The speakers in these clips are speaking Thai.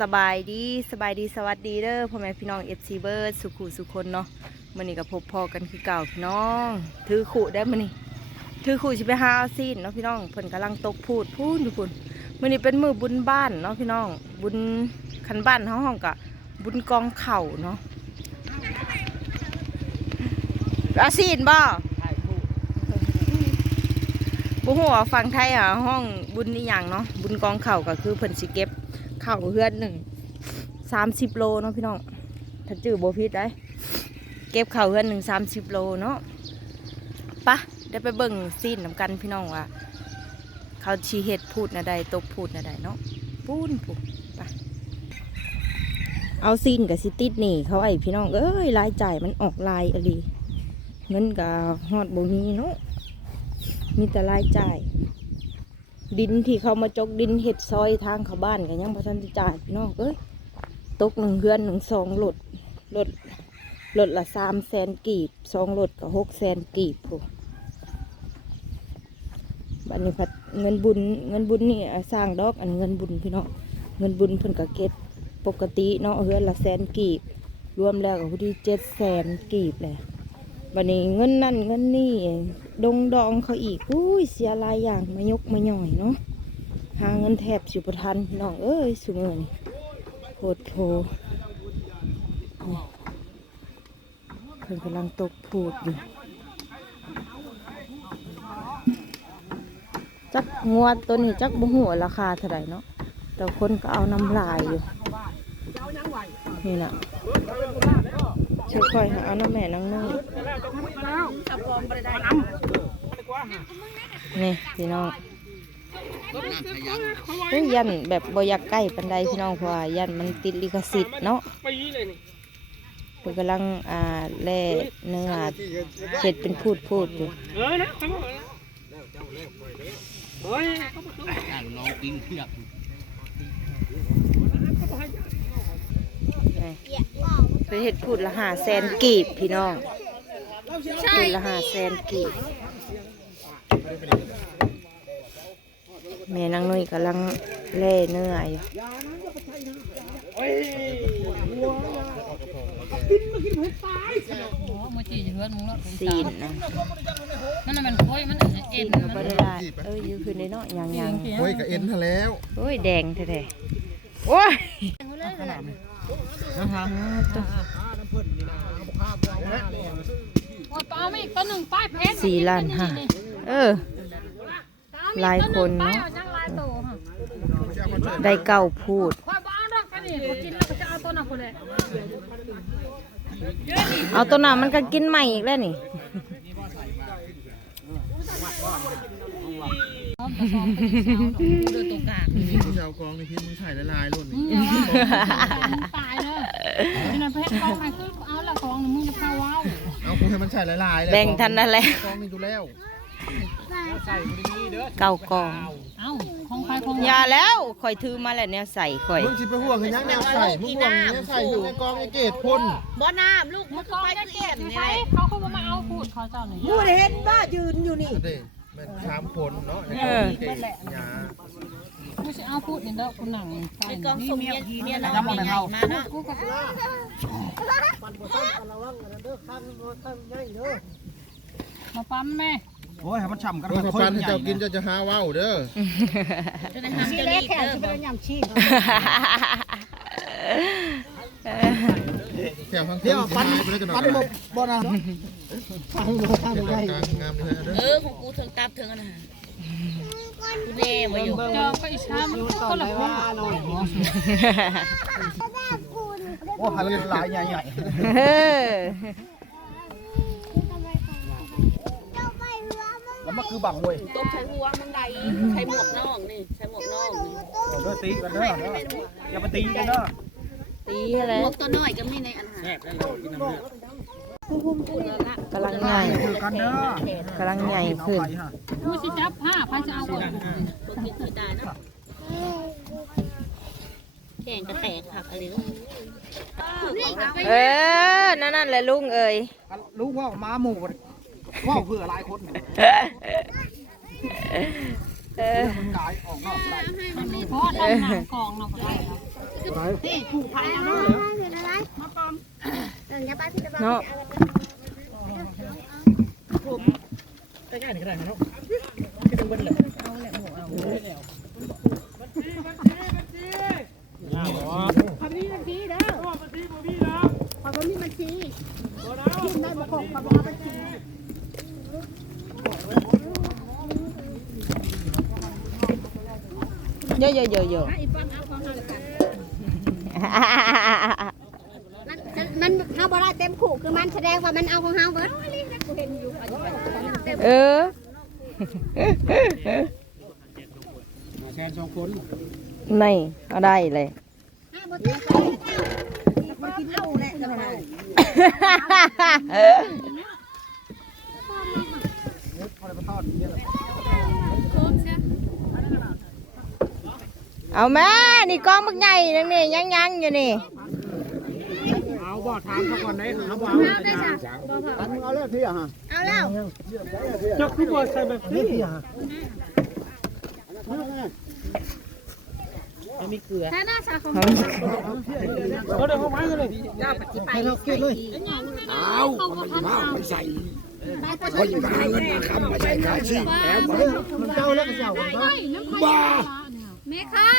สบายดีสบายดีสวัสดีเด้อพ่อแม่พี่น้องเอฟซีเบิร์ดสุขุสุคนเนาะมื่อนี้ก็พบพอกันคือเก่าพี่น้อง ถือขู่ได้มื่อนี้ถือขู่ชิไปหาเอาซีนเนาะพี่น้องเพิ่นกำลังตกพูดพูดทุกคนมื่อนี้เป็นมือบุญบ้านเนาะพี่น้อง บุญคันบ้านเฮาห้องกะบุญกองเข่าเนาะเอาซีนบ่บุหัวฟังไทยอะห้องบุญนี่อย่างเนาะบุญกองเข่าก็คือเพิ่นสิเก็บ เข่าเฮือนหนึ่งสามสิบโลเนาะพี่น้องถ้าจื้อโบพิษได้เก็บเข่าเฮือนหนึ่งสามสิบโลเนาะปะได้ไปเบิ่งซีนน้ำกันพี่น้องว่าเขาชีเห็ดพูดนะใดตกพูดนะใดเนาะปูนปูปะเอาซีนกับซิติดนี่ เขาไอ้พี่น้องเอ้ยรายจ่ายมันออกลายอะไรเงินกับฮอดโบมีเนาะมีแต่รายจ่าย ดินที่เขามาจกดินเห็ดซอยทางเขาบ้านกันยังพอทันจ่ายพี่น้องเอ้ยตกหนึ่งเฮือนหนึ่งสองหลดหลดหลดละสามแสนกีบสองหลดกับหกแสนกีบผู้บัดนี้พัดเงินบุญเงินบุญนี่สร้างดอกอันเงินบุญพี่น้องเงินบุญเพิ่นก็เก็บปกติเนาะเฮือนละแสนกีบ รวมแล้วก็พอดีเจ็ดแสนกีบเลยบัดนี้เงินนั่นเงินนี่ ดงดองเขาอีกอุ้ยเสียลายอย่างมายกมาหย่อยเนาะหาเงินแทบสิบทันน้องเอ้ยสุเงินโคตรโถนี่เพิ่นกำลังตกพูดอยู่จักงวดตัวนี้จักบ่หัวราคาเท่าไหร่เนาะแต่คนก็เอาน้ำลายอยู่นี่น่ะ ค่อยๆหาเอาน้ำแม่น้องนึ่งนี่พี่น้องเฮ้ยยันแบบบอยากใกล้ปันไดพี่น้องเพราะว่ายันมันติดลิขสิทธิ์เนาะปีเพิ่นกำลังอ่าแล่เนื้อเห็ดเป็นพูดพูดอยู่เออนะ เขาบอกนะเฮ้ยเขาบอกน้องกินเพียบนี่เป็นเห็ดพูดละหาแสนกีบพี่น้องพูดละหาแสนกีบแม่นางนุ้ยกำลังแล่เนื้ออยู่โอ้มือจีจะเฮือนมึงเนาะซีนนะมันน่ะมันโค้ยมันอาจจะเอ็นก็มันบ่ได้เอ้ยอยืนขึ้นได้เนาะยังยังโอ้ยกับเอ็นทะแล้วโอ้ยแดงแท้ๆโอ้ยโอ้ยเอาไม่ตัวห นึ่งป้ายเพชรสี่ล้านห้าเออหลายคนเนาะจังลายโตค่ะได้เก้าพูดควายบ้านรักกันนี่เขากินแล้วเขาจะเอาตัวหนักคนเลยเอาตัวหนามันก็กินใหม่อีกแล้วนี่ เดือตัวกลางมึงจะเอากองในพิษมึงถ่ายละลายรุ่นนี่ตายเลยนี่นะเพชรกองไหนคือเอาละของมึงจะพาว้าวเอากูให้มันถ่ายละลายเลยแบ่งทันนั่นแหละกองนี่ดูแล้วเก้ากองเอ้าของใครของอย่าแล้วคอยถือมาแล้วเนี่ยใส่คอยมึงสิไปห่วงกันยังแนวใส่มึงห่วงเนี่ยใส่อยู่ในกองไอ้เกตพ่นบ่น้ำลูกมัมันนกองไปได้เกเกียลีรยตินใช่นี่เขาเขามาเอาพูดเขาเจ้าหนึ่งผู้เห็นว่ายืนอยู่นี่ เด้มันสามคนเนาะในกเอองอไอ้เกตยาไม่ใช่เอาพูดนี่เด้อคุณหนังใส่เป็นกองส่งเมียเมียน้องใหญ่มาเนาะกูกับมาปั๊มแม่โอ้ยให้มันฉ่ำกันเพื่อเขาปั้นให้เจ้ากินเจ้าจะหาว่าวเด้อจะได้ทำจะรีบเด้อบ่ แถวข้างเที่ยวปั้นไปแล้วจะหน่อยบ่บ่นะกลางงามเลยเด้อเออของกูถึงตับถึงอันนั้นกูแน่มาอยู่เจอก็อิชามันก็ละพูดโอ้หายไปหลายใหญ่เออๆแล้วมันคือบังเว้ยตกใช้หัวมันใดใช้หมวกน้องนี่ใช้หมวกน้องนี่เด้อตีกันเด้ออย่าไปตีกันเด้อ ตีอะไรหมวกตัวน้อยก็มีในอันหากำลังใหญ่คือกันเด้อกำลังใหญ่ขึ้นไปฮะกูสิจับผ้าพายจะเอาก่อนพวกกินที่ตายเนาะแข่งกระแตกผักอะไรก็เออ นั่นนั่นแหละลุงเอ้ยรู้ว่าม้าหมู่ว่าเพื่อหลายคนเออมันกายออกนอกได้เพราะด้านหลังกองเนาะบ่ได้เนาะ นี่ผูกพันเนาะ เนาะ ใกล้ๆนี่ก็ได้นะเนาะที่ตรงบนเลย เยอะเยอะเยอะเยอะ ๆ มันมันเฮาบ่ได้เต็มขู่คือมันแสดงว่ามันเอาของเฮาเบิดเออแชร์สองคนนี่เอาได้เลยมันกินเหล้าแหละกันไป เอาแม่นี่กล้องมึกใหญ่นึงนี่ยังยังๆอยู่นี่เอาบ่ถามเขาก่อนได้เอาบ่เอาอันมึงเอาแล้วพี่อะฮะเอาแล้วยกคือบ่ใส่แบบนี้พี่อะแค่หน้าชาของเอาเดี๋ยวเขาไม้กันเลยให้เราเกลียดเลยเอามันมาไปใส่เขาอยู่มาเงินมาคำมาใส่ขายสิแอบมามันเจ้าแล้วก็เจ้าผมก็บ้า แม่ค่ะ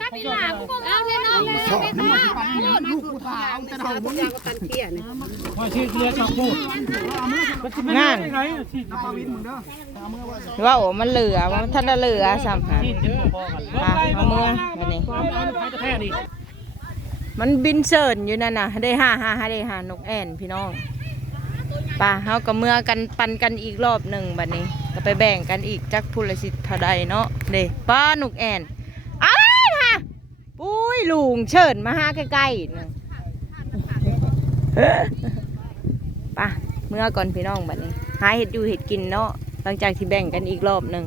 กับอีหลาพวกเอาแน่นอนเลยแม่ค่ะลูกกูถามแต่เราบ่มาชื่อเรือชอบพูดมันจะไม่ได้ไงสิปาวินมึงเด้อว่าโอ้มันเหลือมันท่านได้เหลือสามพันที่เจอพอกันอะเอามือมานี่ความเอาไปแท้ดิมันบินเสิร์นอยู่นั่นน่ะได้ห้าห้าห้าได้ห้านกแอ่นพี่น้อง ป่าเฮาก็เมื่อกันปันกันอีกรอบหนึ่งบัดนี้ ก็ไปแบ่งกันอีกจักพุลสิทธาใดเนาะเด้ป้าหนุกแอนอ้ายฮะปุ้ยลุงเชิญมาหาใกล้ๆนึงป่ะเมื่อก่อนพี่น้องบัดนี้ หาเห็ดอยู่เห็ดกินเนาะหลังจากที่แบ่งกันอีกรอบหนึ่ง